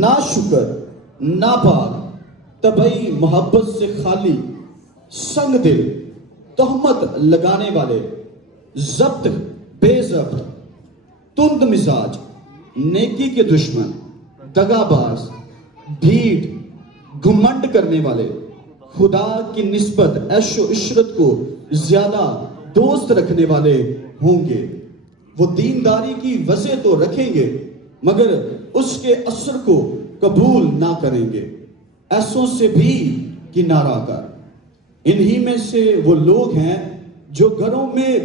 نا شکر نا پاک طبعی محبت سے خالی سنگ دل تہمت لگانے والے ضبط بے ضبط تند مزاج نیکی کے دشمن دغا باز ڈھیٹ گھمنڈ کرنے والے خدا کی نسبت عیش و عشرت کو زیادہ دوست رکھنے والے ہوں گے۔ وہ دینداری کی وجہ تو رکھیں گے مگر اس کے اثر کو قبول نہ کریں گے۔ ایسوں سے بھی کنارہ کر۔ انہی میں سے وہ لوگ ہیں جو گھروں میں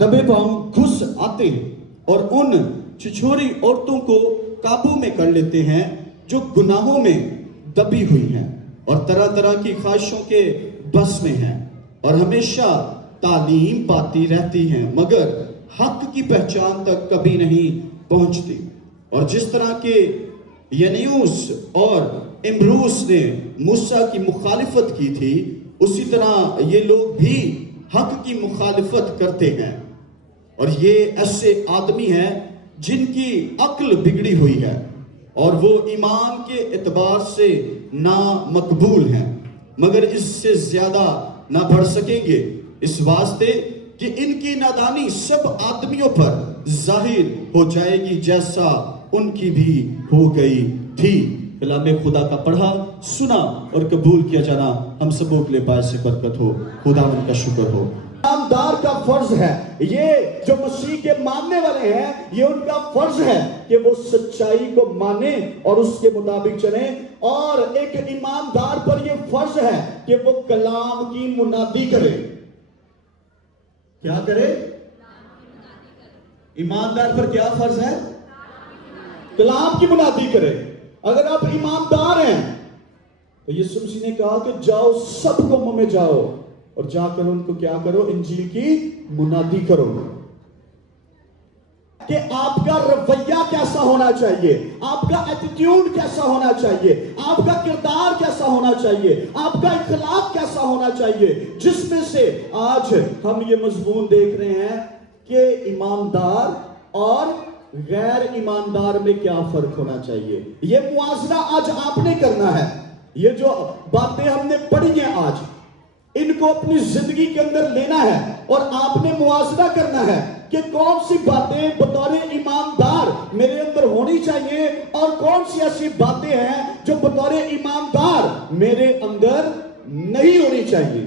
دبے پاؤں گھس آتے ہیں اور ان چھچھوری عورتوں کو قابو میں کر لیتے ہیں جو گناہوں میں دبی ہوئی ہیں اور طرح طرح کی خواہشوں کے بس میں ہیں اور ہمیشہ تعلیم پاتی رہتی ہیں مگر حق کی پہچان تک کبھی نہیں پہنچتی۔ اور جس طرح کے ینیوس اور امبروس نے موسیٰ کی مخالفت کی تھی اسی طرح یہ لوگ بھی حق کی مخالفت کرتے ہیں اور یہ ایسے آدمی ہیں جن کی عقل بگڑی ہوئی ہے اور وہ ایمان کے اعتبار سے نامقبول ہیں مگر اس سے زیادہ نہ بڑھ سکیں گے، اس واسطے کہ ان کی نادانی سب آدمیوں پر ظاہر ہو جائے گی جیسا ان کی بھی ہو گئی تھی۔ کلام خدا کا پڑھا سنا اور قبول کیا جانا ہم سبوں کے لیے باعث برکت ہو۔ خدا ان کا شکر ہو۔ ایماندار کا فرض ہے، یہ جو مسیح کے ماننے والے ہیں یہ ان کا فرض ہے کہ وہ سچائی کو مانیں اور اس کے مطابق چلیں، اور ایک ایماندار پر یہ فرض ہے کہ وہ کلام کی منادی کرے۔ کیا کرے؟ ایماندار پر کیا فرض ہے؟ کلام کی منادی کرے۔ اگر آپ ایماندار ہیں تو یسوع مسیح نے کہا کہ جاؤ سب قوموں میں جاؤ اور جا کر ان کو کیا کرو؟ انجیل کی منادی کرو۔ کہ آپ کا رویہ کیسا ہونا چاہیے، آپ کا ایٹیٹیوڈ کیسا ہونا چاہیے، آپ کا کردار کیسا ہونا چاہیے، آپ کا اخلاق کیسا ہونا چاہیے، جس میں سے آج ہم یہ مضمون دیکھ رہے ہیں کہ ایماندار اور غیر ایماندار میں کیا فرق ہونا چاہیے۔ یہ موازنہ آج آپ نے کرنا ہے۔ یہ جو باتیں ہم نے پڑھی ہیں آج ان کو اپنی زندگی کے اندر لینا ہے اور آپ نے موازنہ کرنا ہے کہ کون سی باتیں بطور ایماندار میرے اندر ہونی چاہیے اور کون سی ایسی باتیں ہیں جو بطور ایماندار میرے اندر نہیں ہونی چاہیے۔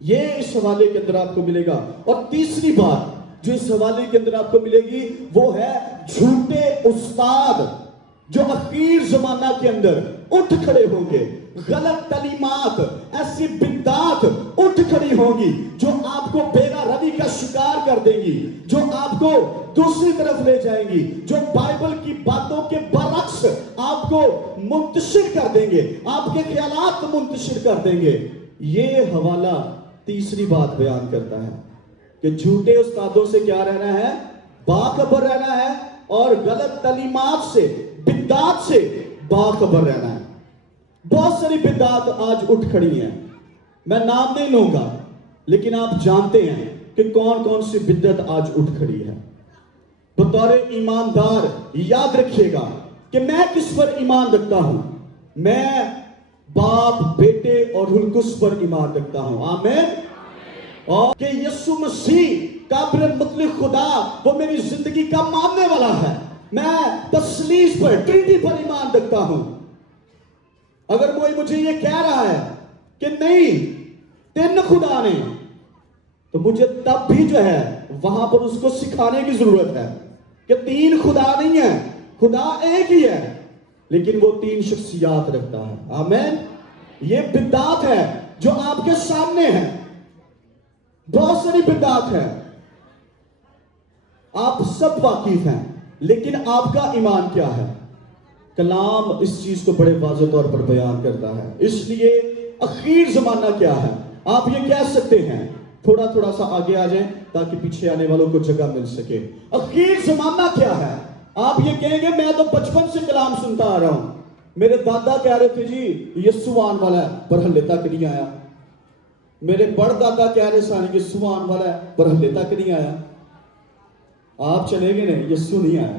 یہ اس حوالے کے اندر آپ کو ملے گا۔ اور تیسری بات جو اس حوالے کے اندر آپ کو ملے گی وہ ہے جھوٹے استاد جو اخیر زمانہ کے اندر اٹھ کھڑے ہوں گے۔ غلط تعلیمات، ایسی بدعات اٹھ کھڑی ہوں گی جو آپ کو بیگا روی کا شکار کر دیں گی، جو آپ کو دوسری طرف لے جائیں گی، جو بائبل کی باتوں کے برعکس آپ کو منتشر کر دیں گے، آپ کے خیالات منتشر کر دیں گے۔ یہ حوالہ تیسری بات بیان کرتا ہے کہ جھوٹے استادوں سے کیا رہنا ہے؟ باخبر رہنا ہے، اور غلط تعلیمات سے، بدعات سے باخبر رہنا ہے۔ بہت ساری بدعات آج اٹھ کھڑی ہیں، میں نام نہیں لوں گا لیکن آپ جانتے ہیں کہ کون کون سی بدعت آج اٹھ کھڑی ہے۔ بطور ایماندار یاد رکھیے گا کہ میں کس پر ایمان رکھتا ہوں؟ میں باپ، بیٹے اور روح القدس پر ایمان رکھتا ہوں۔ آمین۔ اور کہ یسوع مسیح قابل مطلق خدا وہ میری زندگی کا ماننے والا ہے۔ میں تثلیث پر، ٹرینٹی پر ایمان رکھتا ہوں۔ اگر کوئی مجھے یہ کہہ رہا ہے کہ نہیں تین خدا نے، تو مجھے تب بھی جو ہے وہاں پر اس کو سکھانے کی ضرورت ہے کہ تین خدا نہیں ہے، خدا ایک ہی ہے لیکن وہ تین شخصیات رکھتا ہے۔ آمین۔ یہ بدعات ہے جو آپ کے سامنے ہے، بہت ساری بدعات ہے، آپ سب واقف ہیں، لیکن آپ کا ایمان کیا ہے؟ کلام اس چیز کو بڑے واضح طور پر بیان کرتا ہے۔ اس لیے اخیر زمانہ کیا ہے؟ آپ یہ کہہ سکتے ہیں، تھوڑا تھوڑا سا آگے آ جائیں تاکہ پیچھے آنے والوں کو جگہ مل سکے۔ اخیر زمانہ کیا ہے؟ آپ یہ کہیں گے میں تو بچپن سے کلام سنتا آ رہا ہوں، میرے دادا کہہ رہے تھے جی یسوع آنے والا ہے پر ہلے تک نہیں آیا، میرے بڑ دادا کہہ رہے سن یسوع آنے والا ہے پر ہلے تک نہیں آیا۔ آپ چلے گئے نہیں، یسوع نہیں آیا۔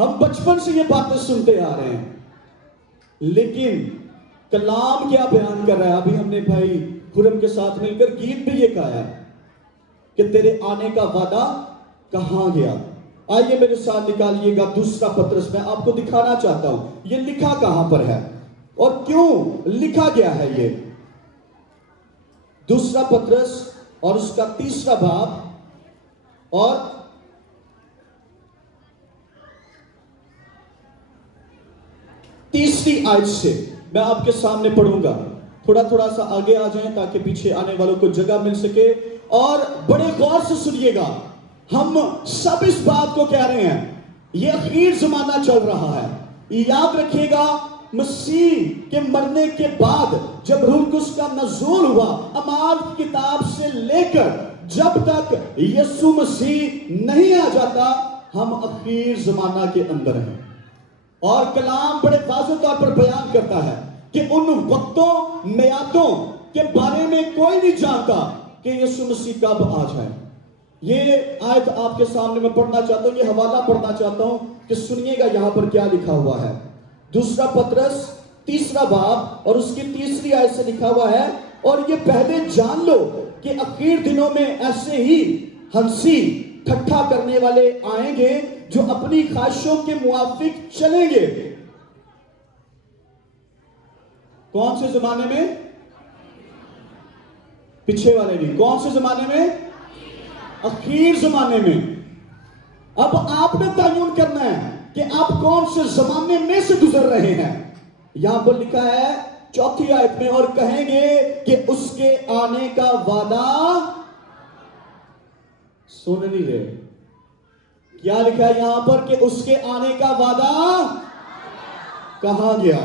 ہم بچپن سے یہ باتیں سنتے آ رہے ہیں، لیکن کلام کیا بیان کر رہا ہے؟ ابھی ہم نے بھائی خرم کے ساتھ مل کر گیت بھی یہ گایا کہ تیرے آنے کا وعدہ کہاں گیا۔ آئیے میرے ساتھ نکالیے گا دوسرا پترس، میں آپ کو دکھانا چاہتا ہوں یہ لکھا کہاں پر ہے اور کیوں لکھا گیا ہے۔ یہ دوسرا پترس اور اس کا 3 باب اور 3 آیت سے میں آپ کے سامنے پڑھوں گا۔ تھوڑا سا آگے آ جائیں تاکہ پیچھے آنے والوں کو جگہ مل سکے، اور بڑے غور سے سنیے گا۔ ہم سب اس بات کو کہہ رہے ہیں، یہ اخیر زمانہ چل رہا ہے۔ یاد رکھیے گا، مسیح کے مرنے کے بعد جب روح القدس کا نزول ہوا، اعمال کی کتاب سے لے کر جب تک یسوع مسیح نہیں آ جاتا، ہم اخیر زمانہ کے اندر ہیں۔ اور کلام بڑے واضح طور پر بیان کرتا ہے کہ ان وقتوں میعادوں کے بارے میں کوئی نہیں جانتا کہ یسوع مسیح کب آ جائے۔ یہ آیت آپ کے سامنے میں پڑھنا چاہتا ہوں، یہ حوالہ پڑھنا چاہتا ہوں کہ سنیے گا یہاں پر کیا لکھا ہوا ہے۔ دوسرا پترس 3 باب اور اس کی 3 آیت سے لکھا ہوا ہے، اور یہ پہلے جان لو کہ اخیر دنوں میں ایسے ہی ہنسی ٹھٹھا کرنے والے آئیں گے جو اپنی خواہشوں کے موافق چلیں گے۔ کون سے زمانے میں؟ پیچھے والے نہیں، کون سے زمانے میں؟ اخیر زمانے میں۔ اب آپ نے تعین کرنا ہے کہ آپ کون سے زمانے میں سے گزر رہے ہیں۔ یہاں پر لکھا ہے 4 آیت میں، اور کہیں گے کہ اس کے آنے کا وعدہ، سن نہیں رہے کیا لکھا ہے یہاں پر؟ کہ اس کے آنے کا وعدہ کہاں گیا؟